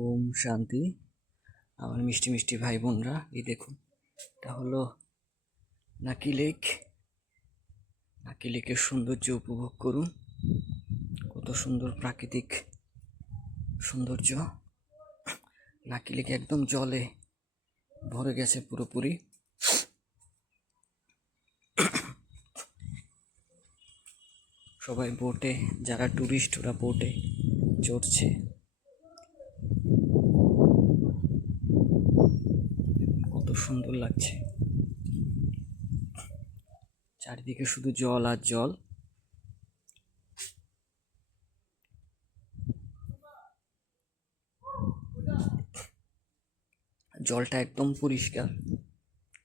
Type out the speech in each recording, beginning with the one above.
ওম শান্তি। আমার মিষ্টি মিষ্টি ভাই বোনরা, এই দেখুন, এটা হলো নাকি লেক। নাকি লেকের সৌন্দর্য উপভোগ করুন। কত সুন্দর প্রাকৃতিক সৌন্দর্য। নাকি লেক একদম জলে ভরে গেছে পুরোপুরি। সবাই বোটে, যারা টুরিস্ট ওরা বোটে চড়ছে। কত সুন্দর লাগছে, চারিদিকে শুধু জল আর জল। জলটা একদম পরিষ্কার,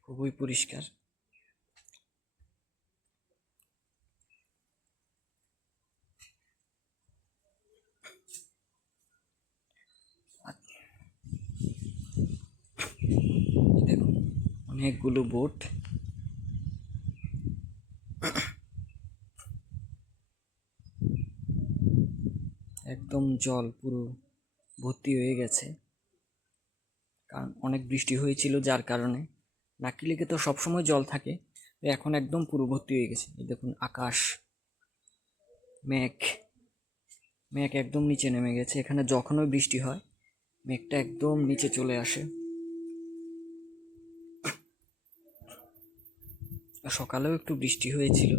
খুবই পরিষ্কার। দেখুন, অনেকগুলো বোট। একদম জল পুরো ভর্তি হয়ে গেছে, কারণ অনেক বৃষ্টি হয়েছিল, যার কারণে। নাকি লেকে তো সবসময় জল থাকে, এখন একদম পুরো ভর্তি হয়ে গেছে। এই দেখুন, আকাশ, মেঘ মেঘ একদম নিচে নেমে গেছে। এখানে যখনই বৃষ্টি হয় মেঘটা একদম নিচে চলে আসে। সকালেও একটু বৃষ্টি হয়েছিল।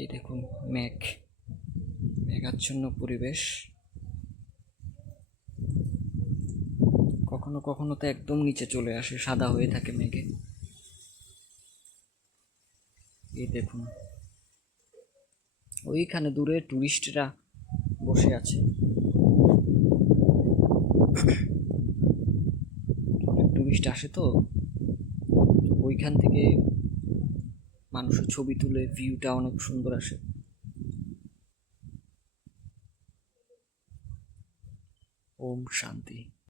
এই দেখুন, মেঘাচ্ছন্ন পরিবেশ। কখনো কখনো তো একদম নিচে চলে আসে, সাদা হয়ে থাকে মেঘে। এই দেখুন, ওইখানে দূরে টুরিস্টরা বসে আছে। অনেক টুরিস্ট আসে তো, ওইখান থেকে মানুষের ছবি তুলে ভিউটা অনেক সুন্দর আসে। ওম শান্তি।